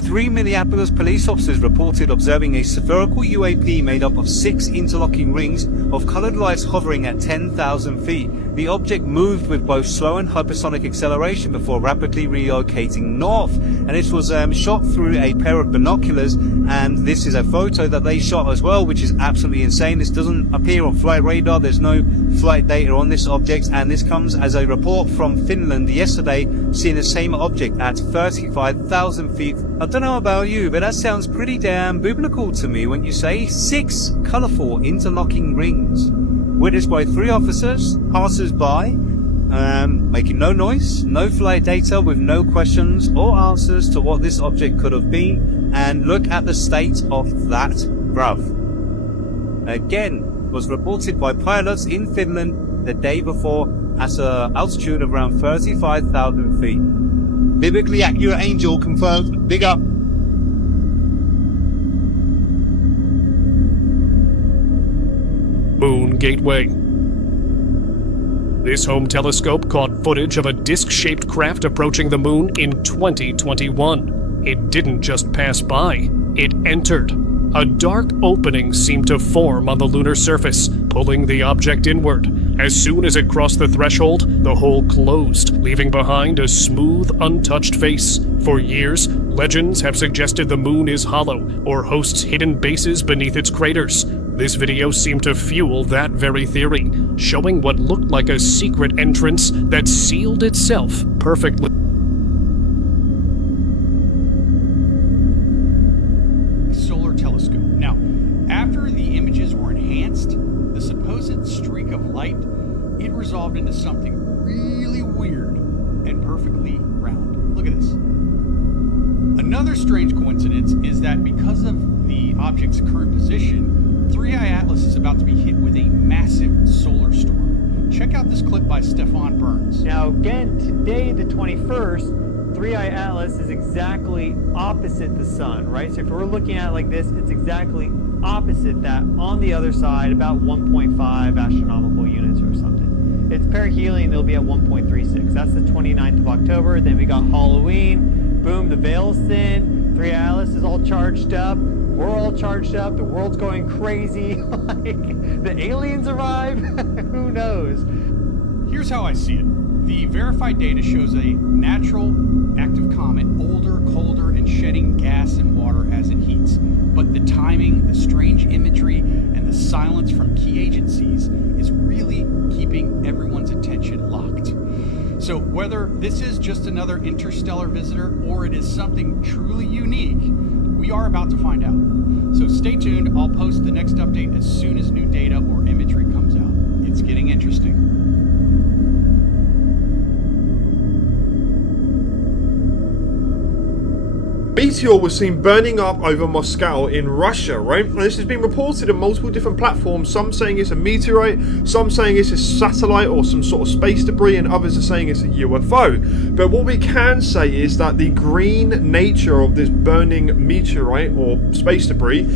3 Minneapolis police officers reported observing a spherical UAP made up of 6 interlocking rings of colored lights hovering at 10,000 feet. The object moved with both slow and hypersonic acceleration before rapidly relocating north, and this was shot through a pair of binoculars, and this is a photo that they shot as well, which is absolutely insane. This doesn't appear on flight radar, there's no flight data on this object, and this comes as a report from Finland yesterday, seeing the same object at 35,000 feet. I don't know about you, but that sounds pretty damn biblical to me when you say 6 colourful interlocking rings. Witnessed by 3 officers, passers-by, making no noise, no flight data, with no questions or answers to what this object could have been, and look at the state of that graph. Again, was reported by pilots in Finland the day before at an altitude of around 35,000 feet. Biblically accurate angel confirmed. Big up. Moon Gateway. This home telescope caught footage of a disc-shaped craft approaching the moon in 2021. It didn't just pass by, it entered. A dark opening seemed to form on the lunar surface, pulling the object inward. As soon as it crossed the threshold, the hole closed, leaving behind a smooth, untouched face. For years, legends have suggested the moon is hollow or hosts hidden bases beneath its craters. This video seemed to fuel that very theory, showing what looked like a secret entrance that sealed itself perfectly. Solar telescope. Now, after the images were enhanced, the supposed streak of light, it resolved into something really weird and perfectly round. Look at this. Another strange coincidence is that because of the object's current position, 3i Atlas is about to be hit with a massive solar storm. Check out this clip by Stefan Burns. Now again, today the 21st, 3i Atlas is exactly opposite the sun, right? So if we're looking at it like this, it's exactly opposite that on the other side, about 1.5 astronomical units or something. It's perihelion, it'll be at 1.36. That's the 29th of October. Then we got Halloween. Boom, the veil's thin. 3i Atlas is all charged up. We're all charged up. The world's going crazy. Like, the aliens arrive. Who knows? Here's how I see it. The verified data shows a natural active comet, older, colder, and shedding gas and water as it heats. But the timing, the strange imagery, and the silence from key agencies is really keeping everyone's attention locked. So whether this is just another interstellar visitor or it is something truly unique, we are about to find out. So stay tuned. I'll post the next update as soon as new data or imagery comes out. It's getting interesting. Meteor was seen burning up over Moscow in Russia, right? And this has been reported on multiple different platforms, some saying it's a meteorite, some saying it's a satellite or some sort of space debris, and others are saying it's a UFO. But what we can say is that the green nature of this burning meteorite or space debris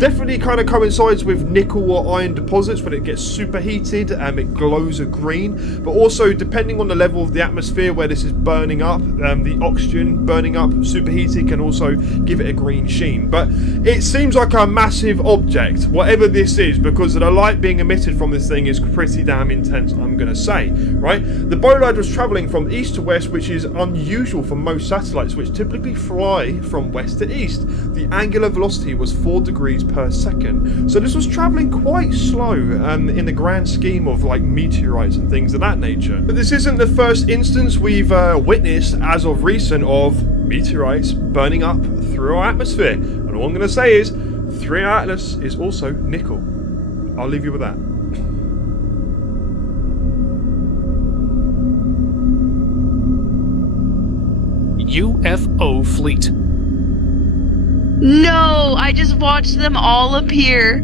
definitely kind of coincides with nickel or iron deposits. When it gets superheated, it glows a green. But also, depending on the level of the atmosphere where this is burning up, the oxygen burning up, superheating, can also give it a green sheen. But it seems like a massive object, whatever this is, because the light being emitted from this thing is pretty damn intense, I'm going to say, right? The bolide was travelling from east to west, which is unusual for most satellites, which typically fly from west to east. The angular velocity was 4 degrees per second. So this was travelling quite slow in the grand scheme of like meteorites and things of that nature. But this isn't the first instance we've witnessed as of recent of meteorites burning up through our atmosphere. And all I'm going to say is 3i Atlas is also nickel. I'll leave you with that. UFO fleet. No, I just watched them all appear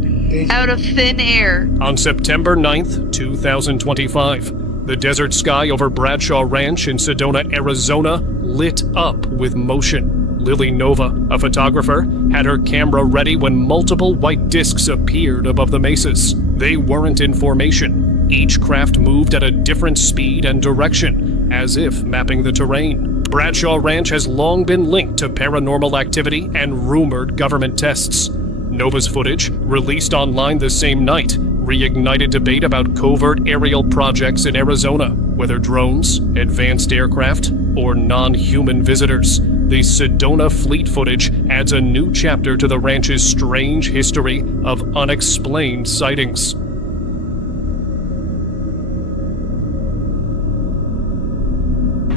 out of thin air. On September 9th, 2025, the desert sky over Bradshaw Ranch in Sedona, Arizona, lit up with motion. Lily Nova, a photographer, had her camera ready when multiple white discs appeared above the mesas. They weren't in formation. Each craft moved at a different speed and direction, as if mapping the terrain. Bradshaw Ranch has long been linked to paranormal activity and rumored government tests. Nova's footage, released online the same night, reignited debate about covert aerial projects in Arizona, whether drones, advanced aircraft, or non-human visitors. The Sedona fleet footage adds a new chapter to the ranch's strange history of unexplained sightings.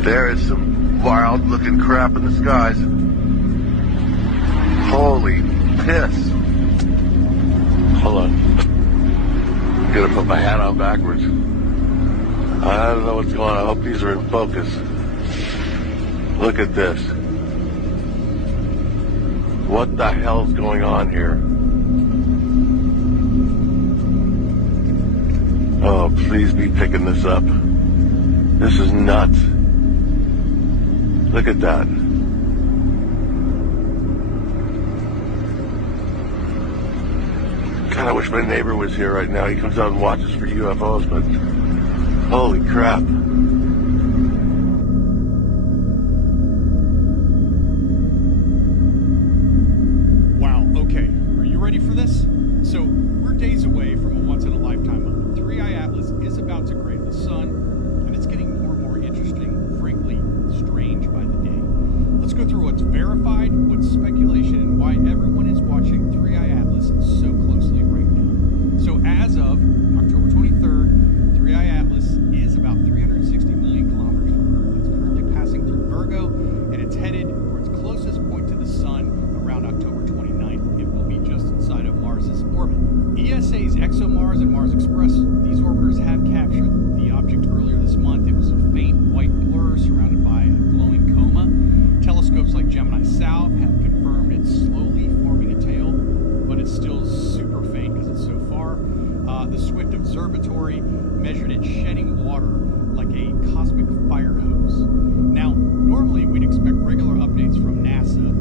There is some wild-looking crap in the skies. Holy piss. Hold on. I'm gonna put my hat on backwards. I don't know what's going on. I hope these are in focus. Look at this. What the hell's going on here? Oh, please be picking this up. This is nuts. Look at that. God, I wish my neighbor was here right now. He comes out and watches for UFOs, but holy crap. Wow, okay. Are you ready for this? So, we're days away from a once-in-a-lifetime moment. 3i Atlas is about to graze the sun, and it's getting more and more interesting, frankly, strange by the day. Let's go through what's verified, what's speculation, and why everyone is watching 3i Atlas so closely right now. So, as of October 23rd, 3i Atlas is about 360 million kilometers from Earth. It's currently passing through Virgo, and it's headed for its closest point to the sun around October 29th. It will be just inside of Mars's orbit. ESA's ExoMars and Mars Express, these orbiters have captured the object earlier this month. It was a faint white blur surrounded by a glowing coma. Telescopes like Gemini South have confirmed it's slowly forming a tail, but it's still super faint because it's so far. The Swift Observatory measured it shedding water like a cosmic fire hose. Now, normally we'd expect regular updates from NASA,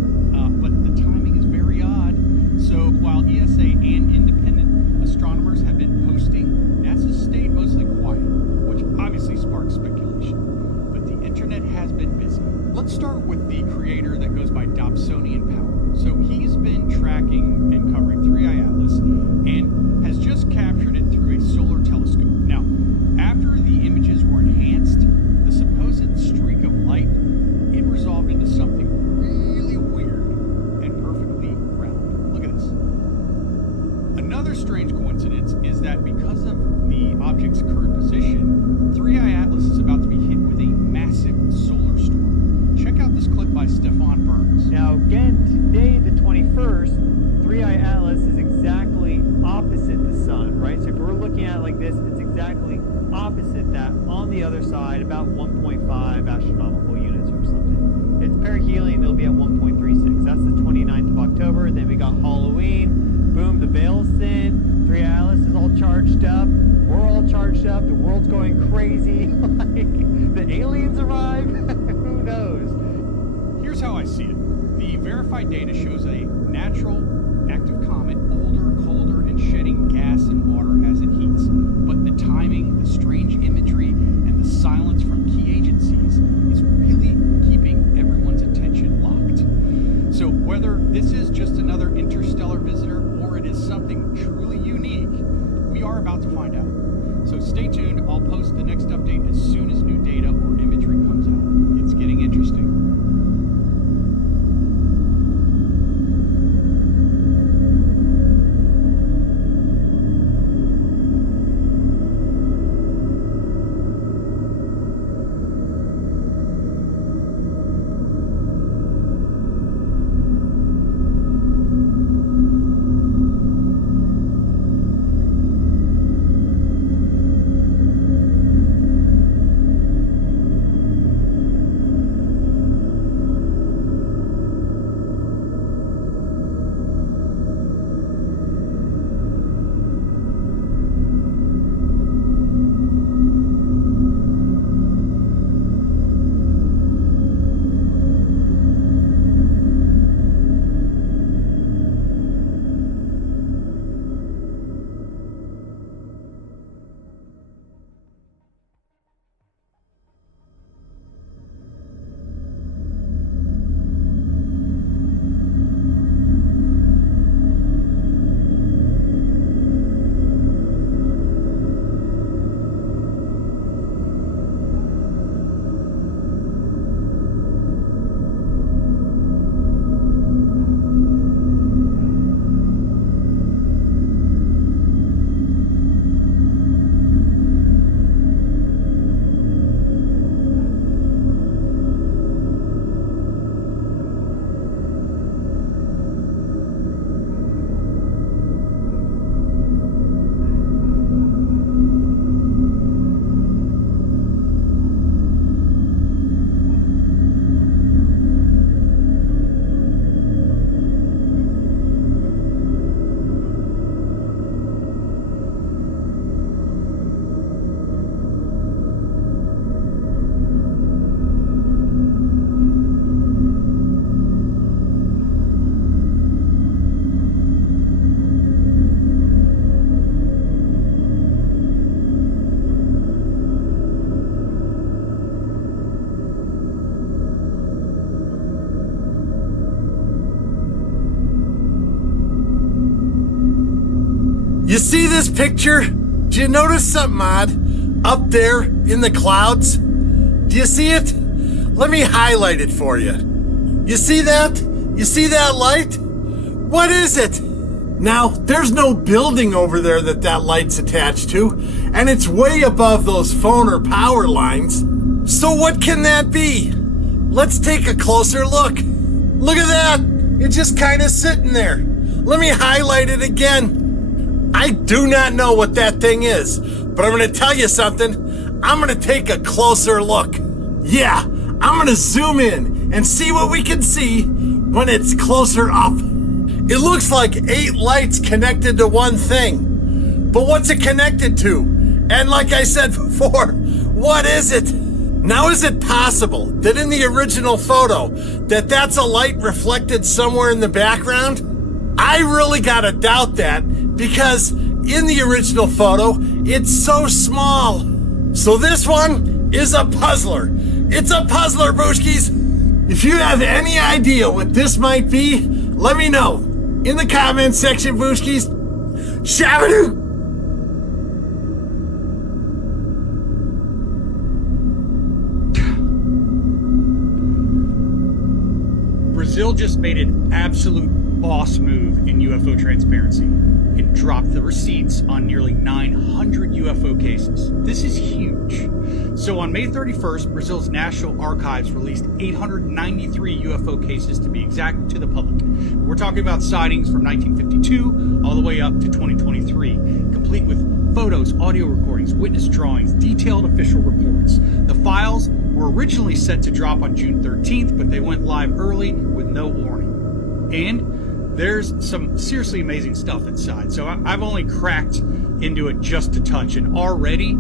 but the timing is very odd. So while ESA and independent astronomers have been posting, NASA stayed mostly quiet, which obviously sparks speculation. But the internet has been busy. Let's start with the creator that goes by Dobsonian Power. So he's been tracking and covering 3i Atlas and has just captured it through a solar telescope. Now, after the images were enhanced, the supposed streak of light, it resolved into something really weird and perfectly round. Look at this. Another strange coincidence is that because of the object's current position, 3i Atlas is about to be hit with a massive solar storm. Check out this clip by Stefan Burns. Now, again, today, the 21st, 3i Atlas is exactly opposite the sun, right? So if we're looking at it like this, it's exactly opposite that on the other side, about 1.5 astronomical units or something. It's perihelion, it'll be at 1.36. That's the 29th of October. Then we got Halloween. Boom, the veil's thin. 3i Atlas is all charged up. We're all charged up. The world's going crazy. Like, the aliens arrive. Who knows? Here's how I see it. The verified data shows a natural active comet, older, colder, and shedding gas and water as it heats. But the timing, the strange imagery, and the silence from key agencies is really keeping everyone's attention locked. So whether this is just another interstellar visitor or it is something truly unique, we are about to find out. So stay tuned. I'll post the next update as soon as new data or imagery comes out. It's getting interesting. You see this picture? Do you notice something odd up there in the clouds? Do you see it? Let me highlight it for you. You see that? You see that light? What is it? Now, there's no building over there that light's attached to, and it's way above those phone or power lines. So what can that be? Let's take a closer look. Look at that. It's just kind of sitting there. Let me highlight it again. I do not know what that thing is, but I'm going to tell you something. I'm going to take a closer look. Yeah, I'm going to zoom in and see what we can see when it's closer up. It looks like 8 lights connected to one thing. But what's it connected to? And like I said before, what is it? Now, is it possible that in the original photo that's a light reflected somewhere in the background? I really gotta doubt that, because in the original photo, it's so small. So this one is a puzzler. It's a puzzler, Booshkies. If you have any idea what this might be, let me know in the comments section, Booshkies. Shabadoo! Brazil just made an absolute boss move in UFO transparency and dropped the receipts on nearly 900 UFO cases. This is huge. So on May 31st, Brazil's National Archives released 893 UFO cases, to be exact, to the public. We're talking about sightings from 1952 all the way up to 2023, complete with photos, audio recordings, witness drawings, detailed official reports. The files were originally set to drop on June 13th, but they went live early with no warning. And there's some seriously amazing stuff inside. So I've only cracked into it just a touch, and already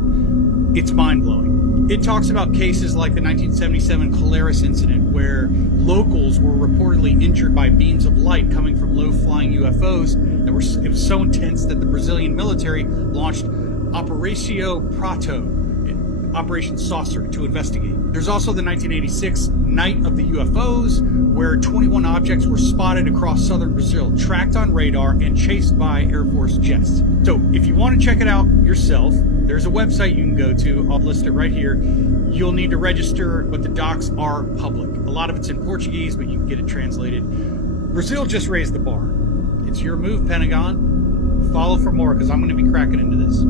it's mind-blowing. It talks about cases like the 1977 Colares incident, where locals were reportedly injured by beams of light coming from low-flying UFOs. It was so intense that the Brazilian military launched Operação Prato, Operation Saucer, to investigate. There's also the 1986 Night of the UFOs, where 21 objects were spotted across southern Brazil, tracked on radar and chased by Air Force jets. So if you want to check it out yourself, there's a website you can go to. I'll list it right here. You'll need to register, but the docs are public. A lot of it's in Portuguese, but you can get it translated. Brazil just raised the bar. It's your move, Pentagon. Follow for more, because I'm going to be cracking into this.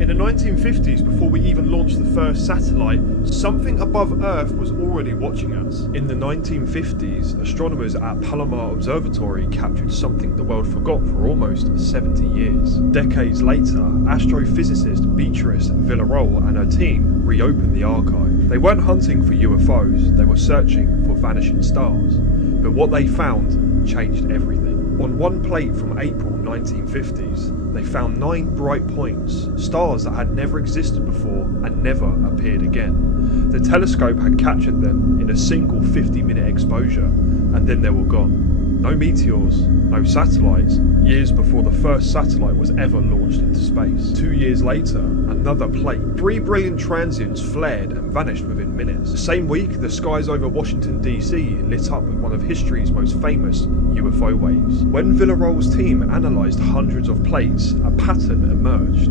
In the 1950s, before we even launched the first satellite, something above Earth was already watching us. In the 1950s, astronomers at Palomar Observatory captured something the world forgot for almost 70 years. Decades later, astrophysicist Beatrice Villarroel and her team reopened the archive. They weren't hunting for UFOs, they were searching for vanishing stars. But what they found changed everything. On one plate from April 1950s, they found 9 bright points, stars that had never existed before and never appeared again. The telescope had captured them in a single 50-minute exposure, and then they were gone. No meteors, no satellites, years before the first satellite was ever launched into space. 2 years later, another plate. 3 brilliant transients flared and vanished within minutes. The same week, the skies over Washington DC lit up with one of history's most famous UFO waves. When Villarroel's team analysed hundreds of plates, a pattern emerged.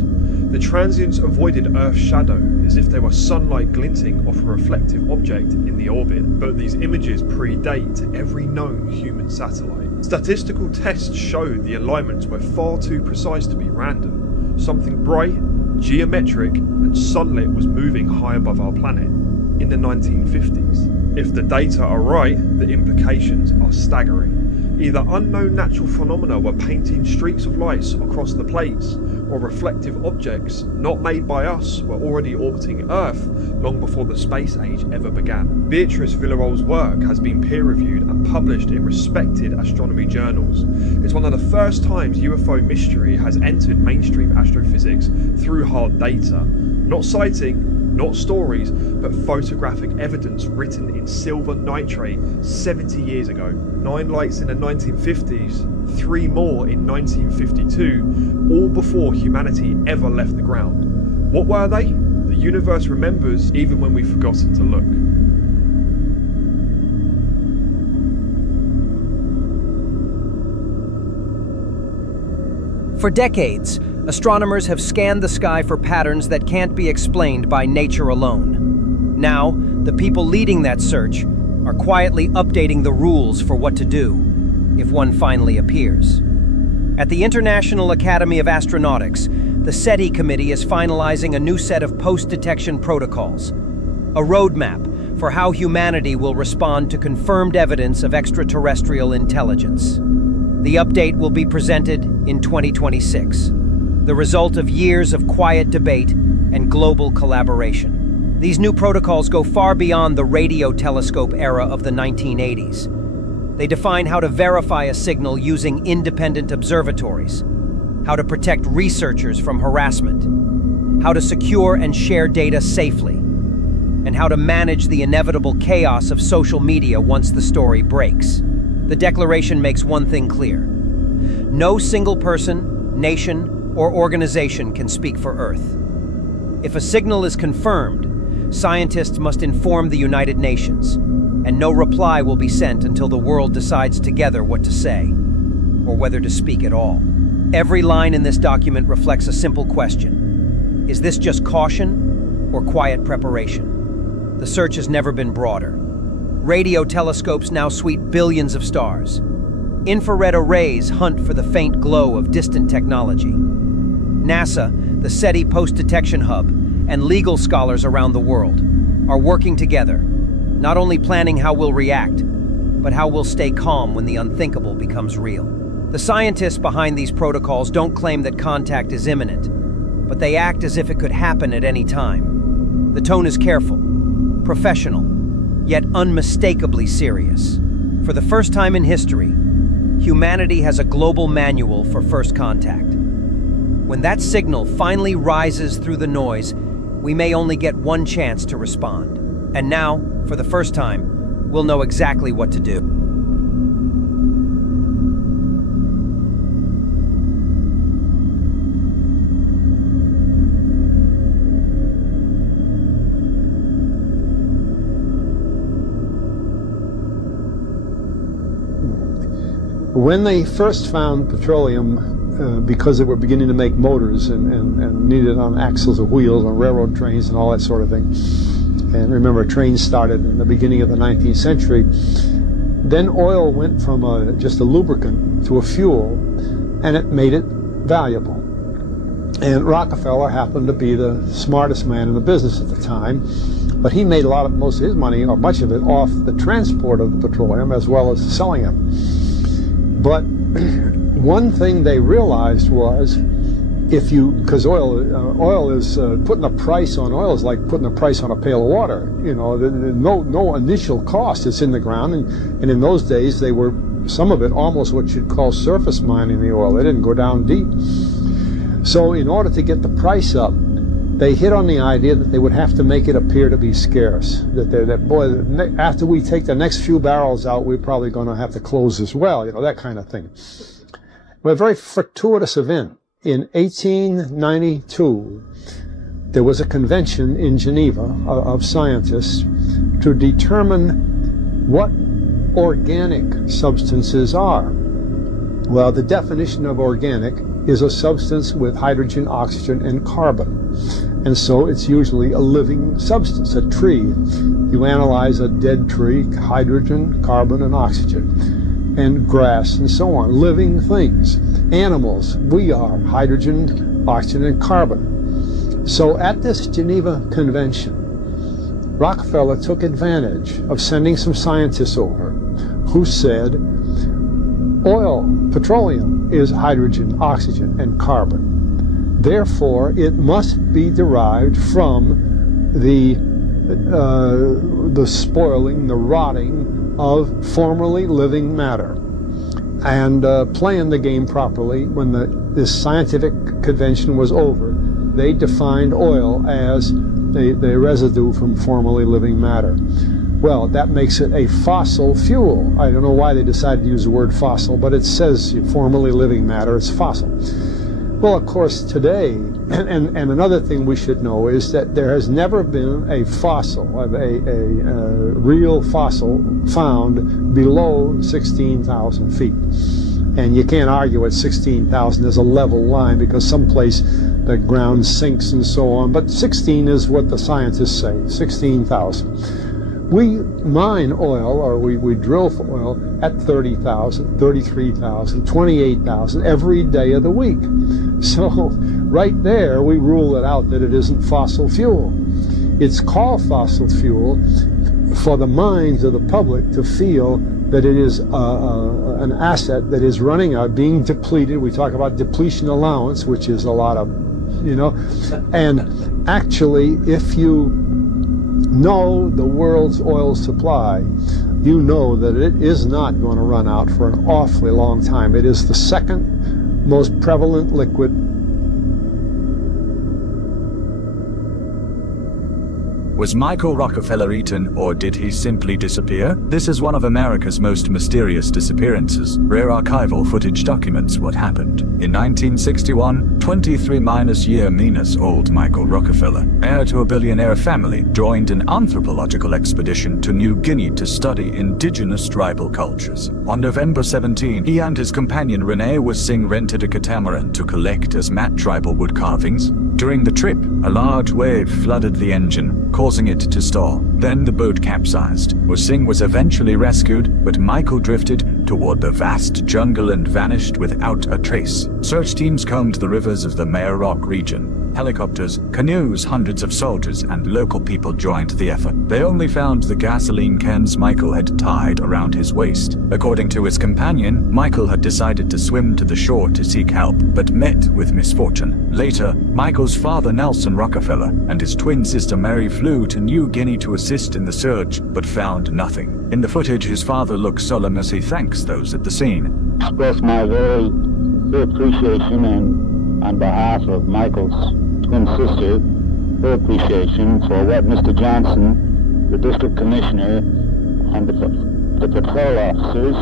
The transients avoided Earth's shadow as if they were sunlight glinting off a reflective object in the orbit, but these images predate every known human satellite. Statistical tests showed the alignments were far too precise to be random. Something bright, geometric, and sunlit was moving high above our planet in the 1950s. If the data are right, the implications are staggering. Either unknown natural phenomena were painting streaks of lights across the plates, or reflective objects not made by us were already orbiting Earth long before the space age ever began. Beatrice Villarroel's work has been peer-reviewed and published in respected astronomy journals. It's one of the first times UFO mystery has entered mainstream astrophysics through hard data. Not sighting, not stories, but photographic evidence written in silver nitrate 70 years ago. 9 lights in the 1950s, 3 more in 1952, all before humanity ever left the ground. What were they? The universe remembers even when we've forgotten to look. For decades, astronomers have scanned the sky for patterns that can't be explained by nature alone. Now, the people leading that search are quietly updating the rules for what to do if one finally appears. At the International Academy of Astronautics, the SETI committee is finalizing a new set of post-detection protocols, a roadmap for how humanity will respond to confirmed evidence of extraterrestrial intelligence. The update will be presented in 2026, the result of years of quiet debate and global collaboration. These new protocols go far beyond the radio telescope era of the 1980s. They define how to verify a signal using independent observatories, how to protect researchers from harassment, how to secure and share data safely, and how to manage the inevitable chaos of social media once the story breaks. The declaration makes one thing clear. No single person, nation, or organization can speak for Earth. If a signal is confirmed, scientists must inform the United Nations, and no reply will be sent until the world decides together what to say, or whether to speak at all. Every line in this document reflects a simple question. Is this just caution or quiet preparation? The search has never been broader. Radio telescopes now sweep billions of stars. Infrared arrays hunt for the faint glow of distant technology. NASA, the SETI Post-Detection Hub, and legal scholars around the world are working together, not only planning how we'll react, but how we'll stay calm when the unthinkable becomes real. The scientists behind these protocols don't claim that contact is imminent, but they act as if it could happen at any time. The tone is careful, professional, yet unmistakably serious. For the first time in history, humanity has a global manual for first contact. When that signal finally rises through the noise, we may only get one chance to respond. And now, for the first time, we'll know exactly what to do. When they first found petroleum, because they were beginning to make motors and needed on axles of wheels on railroad trains and all that sort of thing, and remember trains started in the beginning of the 19th century, then oil went from just a lubricant to a fuel, and it made it valuable. And Rockefeller happened to be the smartest man in the business at the time, but he made most of his money, or much of it, off the transport of the petroleum as well as selling it. But one thing they realized was, because oil is putting a price on oil is like putting a price on a pail of water. You know, no initial cost. It's in the ground, and in those days they were, some of it, almost what you'd call surface mining the oil. They didn't go down deep. So in order to get the price up, they hit on the idea that they would have to make it appear to be scarce. That after we take the next few barrels out, we're probably going to have to close as well. You know, that kind of thing. Well, a very fortuitous event. In 1892, there was a convention in Geneva of scientists to determine what organic substances are. Well, the definition of organic is a substance with hydrogen, oxygen, and carbon. And so it's usually a living substance, a tree. You analyze a dead tree, hydrogen, carbon, and oxygen, and grass, and so on, living things. Animals, we are hydrogen, oxygen, and carbon. So at this Geneva Convention, Rockefeller took advantage of sending some scientists over who said, oil, petroleum, is hydrogen, oxygen, and carbon. Therefore, it must be derived from the spoiling, the rotting of formerly living matter. And playing the game properly, when this scientific convention was over, they defined oil as the residue from formerly living matter. Well, that makes it a fossil fuel. I don't know why they decided to use the word fossil, but it says formerly living matter, it's fossil. Well, of course, today, and another thing we should know is that there has never been a fossil, a real fossil, found below 16,000 feet. And you can't argue at 16,000 there's a level line, because someplace the ground sinks and so on. But 16 is what the scientists say, 16,000. We mine oil, or we drill for oil at 30,000, 33,000, 28,000 every day of the week. So right there we rule it out that it isn't fossil fuel. It's called fossil fuel for the minds of the public to feel that it is an asset that is running out, being depleted. We talk about depletion allowance, which is a lot of, and actually, if you know the world's oil supply, you know that it is not going to run out for an awfully long time. It is the second most prevalent liquid. Was Michael Rockefeller eaten, or did he simply disappear? This is one of America's most mysterious disappearances. Rare archival footage documents what happened. In 1961, 23-year-old Michael Rockefeller, heir to a billionaire family, joined an anthropological expedition to New Guinea to study indigenous tribal cultures. On November 17, he and his companion Renee Wissing rented a catamaran to collect as mat tribal wood carvings. During the trip, a large wave flooded the engine, causing it to stall. Then the boat capsized. Wissing was eventually rescued, but Michael drifted toward the vast jungle and vanished without a trace. Search teams combed the rivers of the Mare Rock region. Helicopters, canoes, hundreds of soldiers, and local people joined the effort. They only found the gasoline cans Michael had tied around his waist. According to his companion, Michael had decided to swim to the shore to seek help, but met with misfortune. Later, Michael's father Nelson Rockefeller and his twin sister Mary flew to New Guinea to assist in the search, but found nothing. In the footage, his father looks solemn as he thanks those at the scene. Express my very appreciation, and on behalf of Michael's twin sister, her appreciation for what Mr. Johnson, the district commissioner, and the patrol officers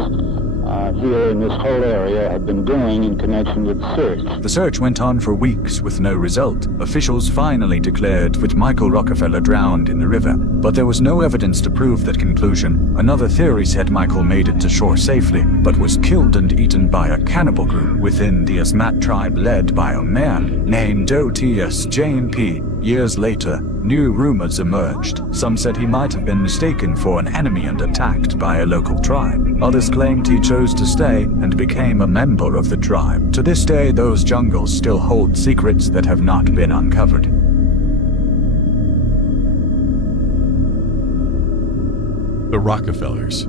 here in this whole area have been doing in connection with the search. The search went on for weeks with no result. Officials finally declared that Michael Rockefeller drowned in the river, but there was no evidence to prove that conclusion. Another theory said Michael made it to shore safely, but was killed and eaten by a cannibal group within the Asmat tribe led by a man named Ots Jane P. Years later, new rumors emerged. Some said he might have been mistaken for an enemy and attacked by a local tribe. Others claimed he chose to stay and became a member of the tribe. To this day, those jungles still hold secrets that have not been uncovered. The Rockefellers.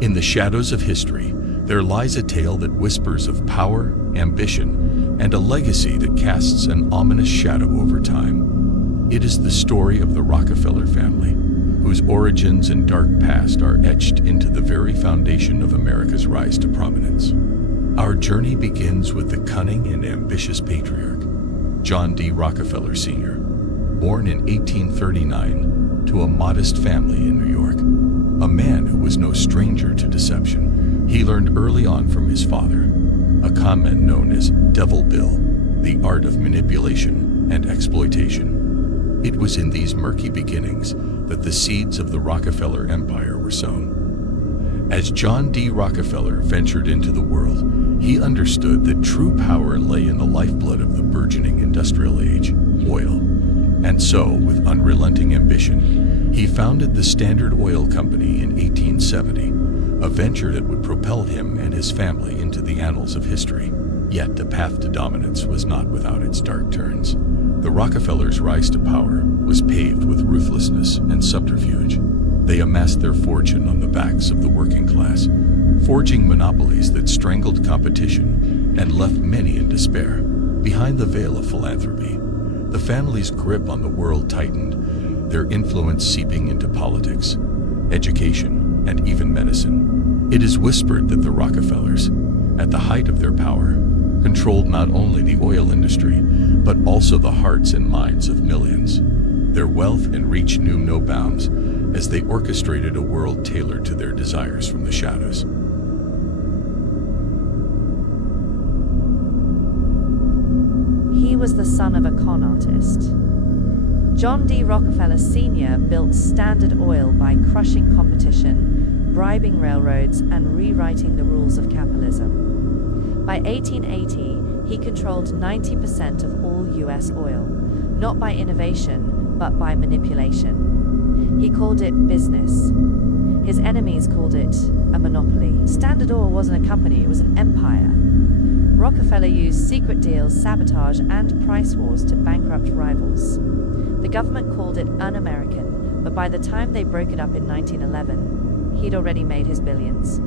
In the shadows of history, there lies a tale that whispers of power, ambition, and a legacy that casts an ominous shadow over time. It is the story of the Rockefeller family, whose origins and dark past are etched into the very foundation of America's rise to prominence. Our journey begins with the cunning and ambitious patriarch, John D. Rockefeller Sr., born in 1839 to a modest family in New York. A man who was no stranger to deception, he learned early on from his father, a conman known as Devil Bill, the art of manipulation and exploitation. It was in these murky beginnings that the seeds of the Rockefeller Empire were sown. As John D. Rockefeller ventured into the world, he understood that true power lay in the lifeblood of the burgeoning industrial age, oil. And so, with unrelenting ambition, he founded the Standard Oil Company in 1870, a venture that would propel him and his family into the annals of history. Yet the path to dominance was not without its dark turns. The Rockefellers' rise to power was paved with ruthlessness and subterfuge. They amassed their fortune on the backs of the working class, forging monopolies that strangled competition and left many in despair. Behind the veil of philanthropy, the family's grip on the world tightened, their influence seeping into politics, education, and even medicine. It is whispered that the Rockefellers, at the height of their power, controlled not only the oil industry, but also the hearts and minds of millions. Their wealth and reach knew no bounds as they orchestrated a world tailored to their desires from the shadows. He was the son of a con artist. John D. Rockefeller Sr. built Standard Oil by crushing competition, bribing railroads, and rewriting the rules of capitalism. By 1880, he controlled 90% of all US oil, not by innovation, but by manipulation. He called it business. His enemies called it a monopoly. Standard Oil wasn't a company, it was an empire. Rockefeller used secret deals, sabotage, and price wars to bankrupt rivals. The government called it un-American, but by the time they broke it up in 1911, he'd already made his billions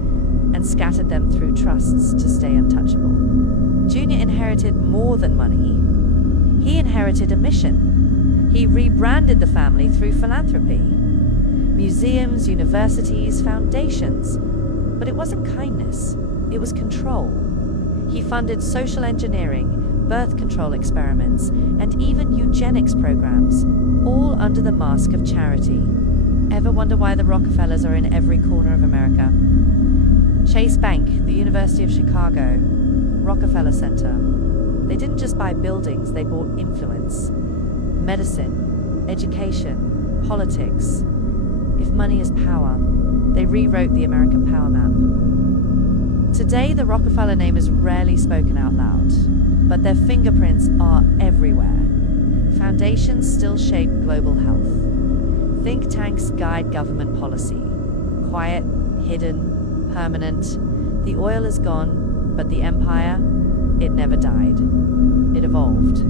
and scattered them through trusts to stay untouchable. Junior inherited more than money. He inherited a mission. He rebranded the family through philanthropy. Museums, universities, foundations. But it wasn't kindness, it was control. He funded social engineering, birth control experiments, and even eugenics programs, all under the mask of charity. Ever wonder why the Rockefellers are in every corner of America? Chase Bank, the University of Chicago, Rockefeller Center. They didn't just buy buildings, they bought influence. Medicine, education, politics. If money is power, they rewrote the American power map. Today, the Rockefeller name is rarely spoken out loud, but their fingerprints are everywhere. Foundations still shape global health. Think tanks guide government policy. Quiet, hidden, permanent. The oil is gone, but the empire, it never died. It evolved.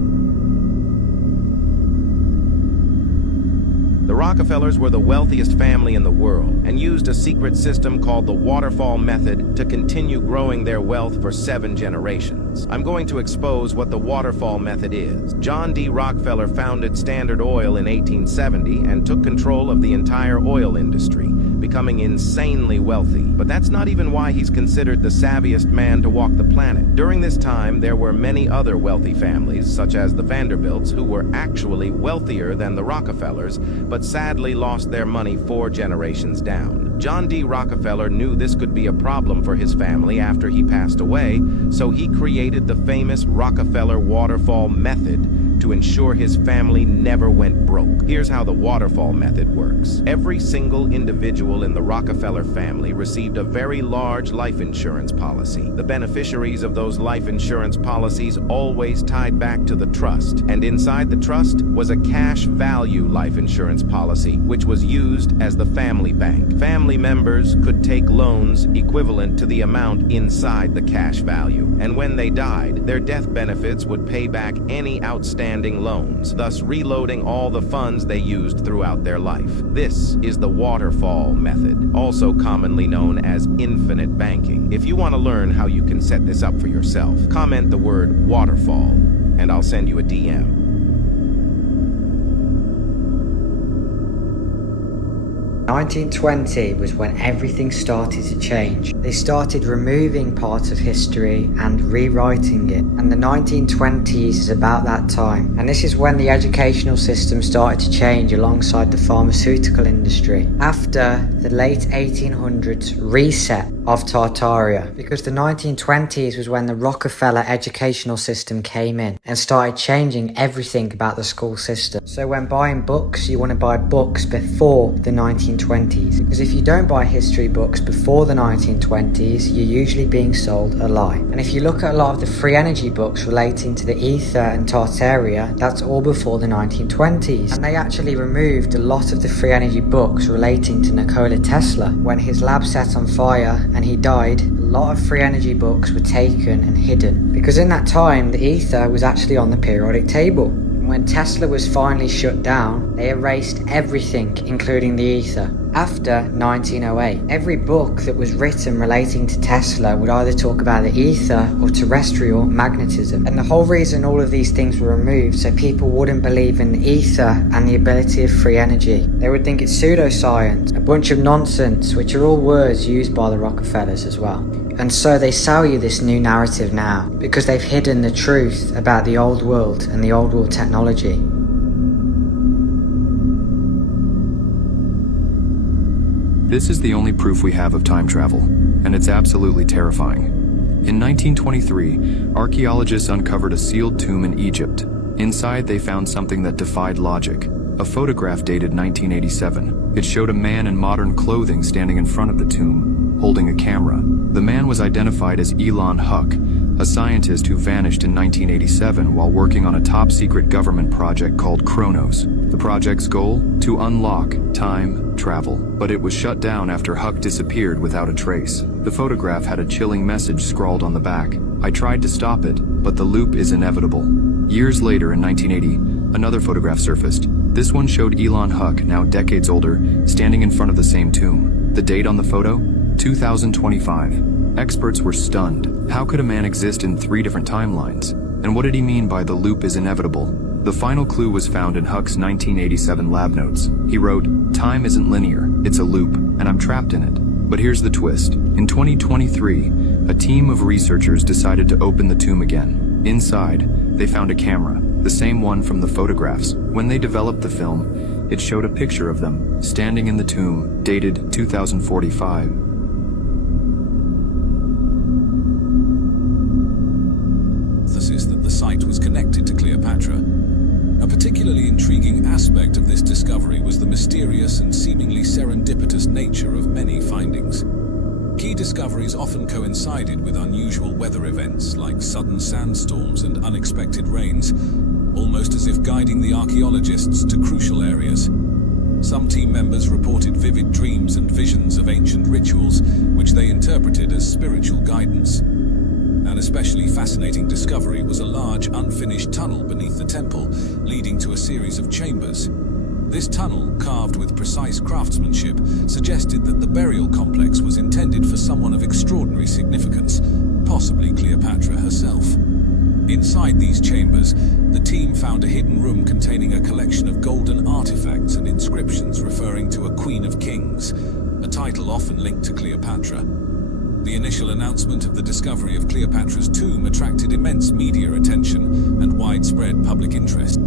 The Rockefellers were the wealthiest family in the world and used a secret system called the waterfall method to continue growing their wealth for 7 generations. I'm going to expose what the waterfall method is. John D. Rockefeller founded Standard Oil in 1870 and took control of the entire oil industry, becoming insanely wealthy. But that's not even why he's considered the savviest man to walk the planet. During this time, there were many other wealthy families, such as the Vanderbilts, who were actually wealthier than the Rockefellers, but sadly lost their money 4 generations down. John D. Rockefeller knew this could be a problem for his family after he passed away, so he created the famous Rockefeller waterfall method to ensure his family never went broke. Here's how the waterfall method works. Every single individual in the Rockefeller family received a very large life insurance policy. The beneficiaries of those life insurance policies always tied back to the trust, and inside the trust was a cash value life insurance policy, which was used as the family bank. Family members could take loans equivalent to the amount inside the cash value, and when they died, their death benefits would pay back any outstanding loans, thus reloading all the funds they used throughout their life. This is the waterfall method, also commonly known as infinite banking. If you want to learn how you can set this up for yourself, comment the word waterfall, and I'll send you a DM. 1920 was when everything started to change. They started removing parts of history and rewriting it. And the 1920s is about that time. And this is when the educational system started to change alongside the pharmaceutical industry. After the late 1800s reset of Tartaria, because the 1920s was when the Rockefeller educational system came in and started changing everything about the school system. So when buying books, you want to buy books before the 1920s, because if you don't buy history books before the 1920s, you're usually being sold a lie. And if you look at a lot of the free energy books relating to the ether and Tartaria, that's all before the 1920s. And they actually removed a lot of the free energy books relating to Nikola Tesla. When his lab set on fire and he died, a lot of free energy books were taken and hidden, because in that time the ether was actually on the periodic table. And when Tesla was finally shut down, they erased everything, including the ether. After 1908, every book that was written relating to Tesla would either talk about the ether or terrestrial magnetism. And the whole reason all of these things were removed, so people wouldn't believe in the ether and the ability of free energy. They would think it's pseudoscience, a bunch of nonsense, which are all words used by the Rockefellers as well. And so they sell you this new narrative now, because they've hidden the truth about the old world and the old world technology. This is the only proof we have of time travel, and it's absolutely terrifying. In 1923, archaeologists uncovered a sealed tomb in Egypt. Inside, they found something that defied logic. A photograph dated 1987. It showed a man in modern clothing standing in front of the tomb, holding a camera. The man was identified as Elon Huck, a scientist who vanished in 1987 while working on a top-secret government project called Kronos. The project's goal? To unlock time travel. But it was shut down after Huck disappeared without a trace. The photograph had a chilling message scrawled on the back. I tried to stop it, but the loop is inevitable. Years later, in 1980, another photograph surfaced. This one showed Elon Huck, now decades older, standing in front of the same tomb. The date on the photo? 2025. Experts were stunned. How could a man exist in 3 different timelines? And what did he mean by the loop is inevitable? The final clue was found in Huck's 1987 lab notes. He wrote, "Time isn't linear, it's a loop, and I'm trapped in it." But here's the twist. In 2023, a team of researchers decided to open the tomb again. Inside, they found a camera, the same one from the photographs. When they developed the film, it showed a picture of them, standing in the tomb, dated 2045. That the site was connected to Cleopatra. A particularly intriguing aspect of this discovery was the mysterious and seemingly serendipitous nature of many findings. Key discoveries often coincided with unusual weather events like sudden sandstorms and unexpected rains, almost as if guiding the archaeologists to crucial areas. Some team members reported vivid dreams and visions of ancient rituals, which they interpreted as spiritual guidance. An especially fascinating discovery was a large, unfinished tunnel beneath the temple, leading to a series of chambers. This tunnel, carved with precise craftsmanship, suggested that the burial complex was intended for someone of extraordinary significance, possibly Cleopatra herself. Inside these chambers, the team found a hidden room containing a collection of golden artifacts and inscriptions referring to a Queen of Kings, a title often linked to Cleopatra. The initial announcement of the discovery of Cleopatra's tomb attracted immense media attention and widespread public interest.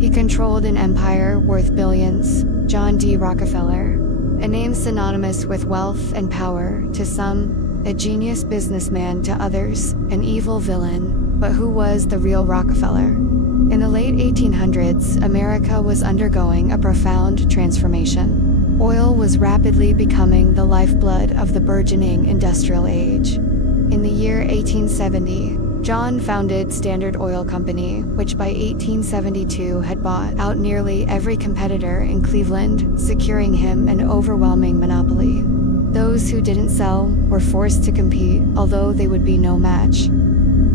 He controlled an empire worth billions, John D. Rockefeller, a name synonymous with wealth and power to some, a genius businessman to others, an evil villain. But who was the real Rockefeller? In the late 1800s, America was undergoing a profound transformation. Oil was rapidly becoming the lifeblood of the burgeoning industrial age. In the year 1870, John founded Standard Oil Company, which by 1872 had bought out nearly every competitor in Cleveland, securing him an overwhelming monopoly. Those who didn't sell were forced to compete, although they would be no match.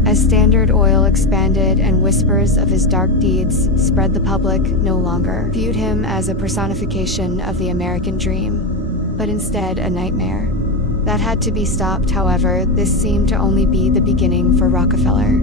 As Standard Oil expanded and whispers of his dark deeds spread, the public no longer viewed him as a personification of the American dream, but instead a nightmare. That had to be stopped, however. This seemed to only be the beginning for Rockefeller.